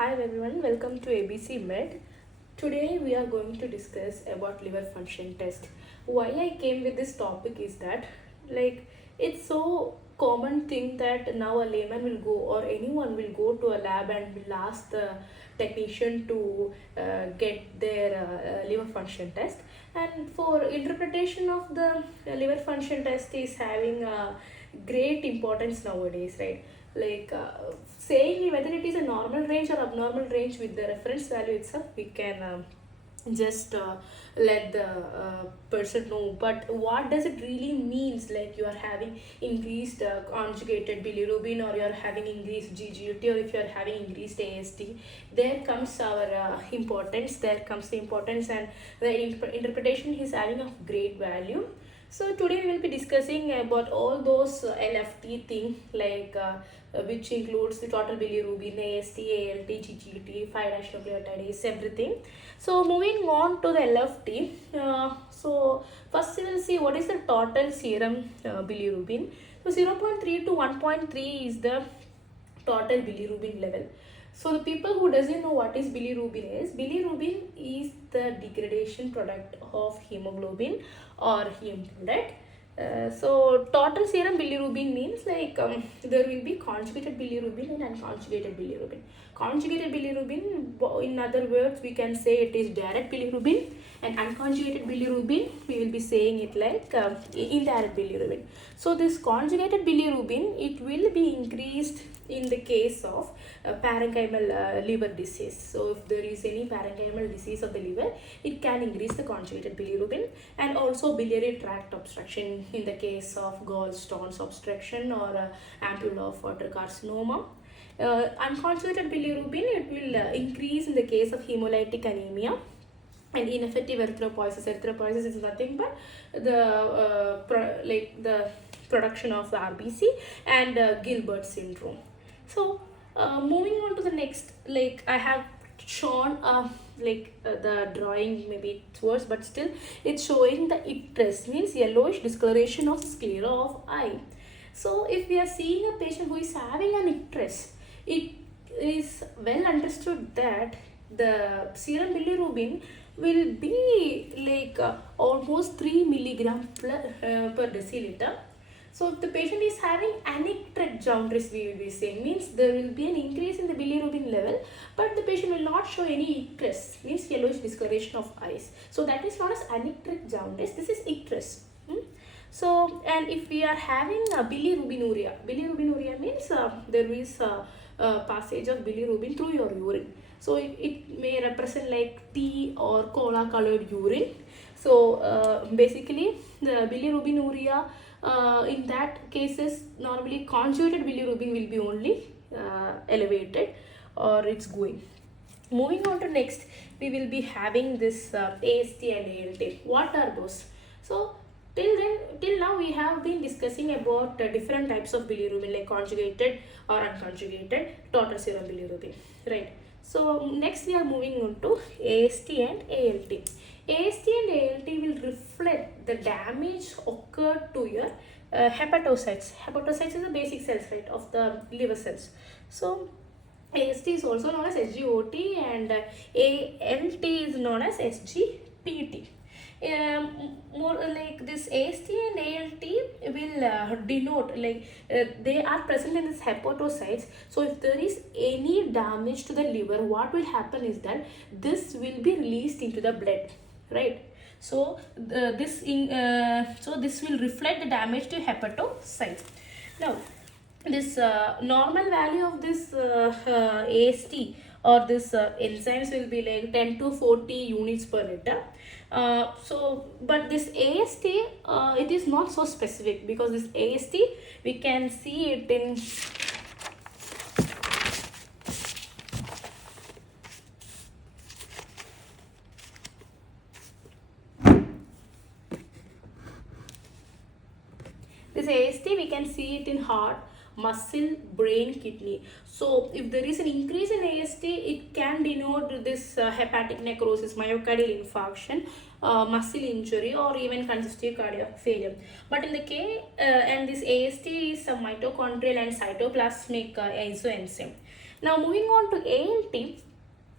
Hi everyone, welcome to ABC Med. Today we are going to discuss about liver function test. Why I came with this topic is that it's so common thing that now a layman will go or anyone will go to a lab and will ask the technician to get their liver function test, and for interpretation of the liver function test is having a great importance nowadays, right? Saying whether it is a normal range or abnormal range with the reference value itself, we can just let the person know. But what does it really means, like you are having increased conjugated bilirubin, or you are having increased GGT, or if you are having increased AST? There comes our importance, there comes the importance, and the interpretation is having of great value. So today we will be discussing about all those LFT thing, which includes the total bilirubin, AST, ALT, GGT, 5-nucleotidase, everything. So moving on to the LFT. So first we will see what is the total serum bilirubin. So 0.3 to 1.3 is the total bilirubin level. So the people who doesn't know what is bilirubin is the degradation product of hemoglobin or heme, right? So total serum bilirubin means there will be conjugated bilirubin and unconjugated bilirubin. Conjugated bilirubin, in other words, we can say it is direct bilirubin, and unconjugated bilirubin, we will be saying it like indirect bilirubin. So this conjugated bilirubin, it will be increased in the case of parenchymal liver disease. So if there is any parenchymal disease of the liver, it can increase the conjugated bilirubin, and also biliary tract obstruction in the case of gallstones obstruction or ampulla of water carcinoma. Unconjugated bilirubin, it will increase in the case of hemolytic anemia and ineffective erythropoiesis. Erythropoiesis is nothing but the production of the RBC and Gilbert syndrome. So moving on to the next, I have shown the drawing, maybe it's worse, but still it's showing the icterus, means yellowish discoloration of sclera of eye. So if we are seeing a patient who is having an icterus, it is well understood that the serum bilirubin will be almost 3 milligram per deciliter. So if the patient is having anictret jaundice, we will be saying, means there will be an increase in the bilirubin level, but the patient will not show any icterus, means yellowish discoloration of eyes. So that is known as anictret jaundice. This is icterus. So, and if we are having bilirubinuria means there is passage of bilirubin through your urine. So it may represent like tea or cola colored urine. So basically the bilirubinuria, in that cases normally conjugated bilirubin will be only elevated, or it's going. Moving on to next, we will be having this AST and ALT. What are those? So till now we have been discussing about different types of bilirubin, like conjugated or unconjugated total serum bilirubin, right? So next we are moving on to AST and ALT. AST and ALT will reflect the damage occurred to your hepatocytes. Hepatocytes is the basic cells, right, of the liver cells. So AST is also known as SGOT, and ALT is known as SGPT. More like this AST and ALT will denote they are present in this hepatocytes. So if there is any damage to the liver, what will happen is that this will be released into the blood, right? So this will reflect the damage to hepatocytes. Now this normal value of this AST or this enzymes will be like 10 to 40 units per liter. But this AST, it is not so specific, because this AST, we can see it in this AST, we can see it in heart, muscle, brain, kidney. So if there is an increase in AST, it can denote this hepatic necrosis, myocardial infarction, muscle injury, or even congestive cardiac failure. But in the and this AST is a mitochondrial and cytoplasmic isoenzyme. Now moving on to ALT,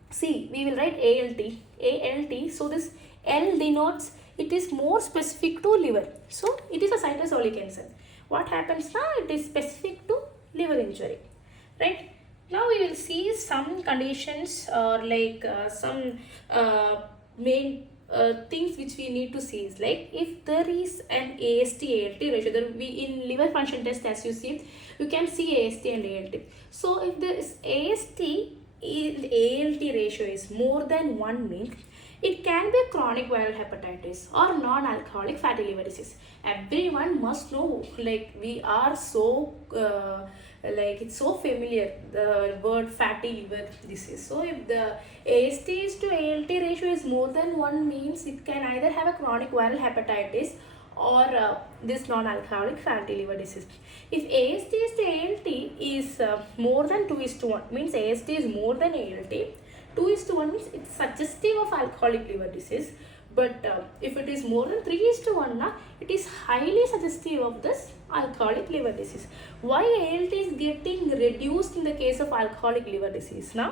see, we will write ALT. So this L denotes it is more specific to liver. So it is a cytosolic enzyme. What happens now? It is specific to liver injury, right? Now we will see some conditions or like some main things which we need to see is like if there is an AST ALT ratio, there we in liver function test, as you see, you can see AST and ALT. So if there is AST ALT ratio is more than 1 means it can be chronic viral hepatitis or non-alcoholic fatty liver disease. Everyone must know, like we are so like it's so familiar, the word fatty liver disease. So if the AST is to ALT ratio is more than 1 means it can either have a chronic viral hepatitis or this non-alcoholic fatty liver disease. If AST is to ALT is more than 2:1 means AST is more than ALT. 2:1 means it's suggestive of alcoholic liver disease. But if it is more than 3:1, it is highly suggestive of this alcoholic liver disease. Why ALT is getting reduced in the case of alcoholic liver disease now?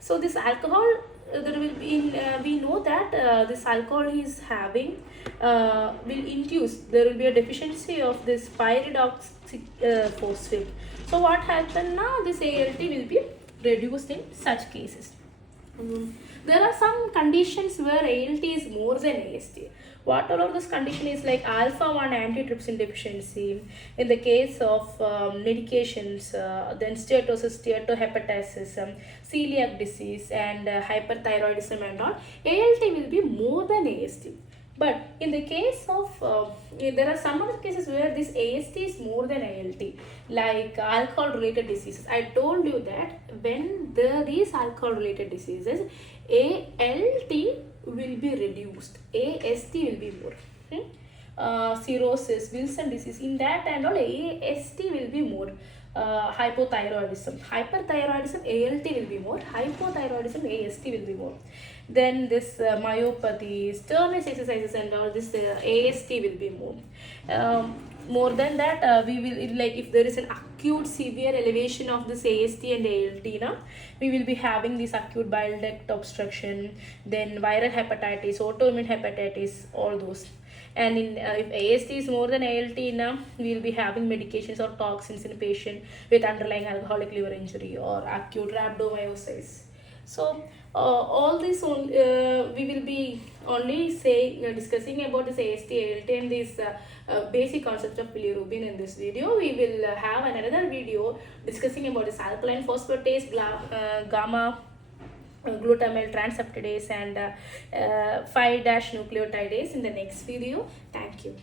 So this alcohol, there will be we know that this alcohol is having will induce, there will be a deficiency of this pyridoxine phosphate. So what happens now? This ALT will be reduced in such cases. There are some conditions where ALT is more than AST. What all of this condition is like alpha-1 antitrypsin deficiency in the case of medications, then steatosis, steatohepatitis, celiac disease and hyperthyroidism and all. ALT will be more than AST. But in the case of, there are some other cases where this AST is more than ALT, like alcohol related diseases. I told you that when there is alcohol related diseases, ALT will be reduced, AST will be more. Cirrhosis, Wilson disease, in that and all AST will be more. Hypothyroidism, hyperthyroidism, ALT will be more. Hypothyroidism, AST will be more. Then this myopathy, Stern's exercises and all this, AST will be more. More than that, we will, like if there is an acute severe elevation of this AST and ALT, now we will be having this acute bile duct obstruction, then viral hepatitis, autoimmune hepatitis, all those. And in if AST is more than ALT, now we will be having medications or toxins in a patient with underlying alcoholic liver injury or acute rhabdomyolysis. So all this we will be only saying discussing about this AST, ALT and this basic concept of bilirubin in this video. We will have another video discussing about this alkaline phosphatase, gamma glutamyl transeptidase and 5' nucleotidase in the next video. Thank you.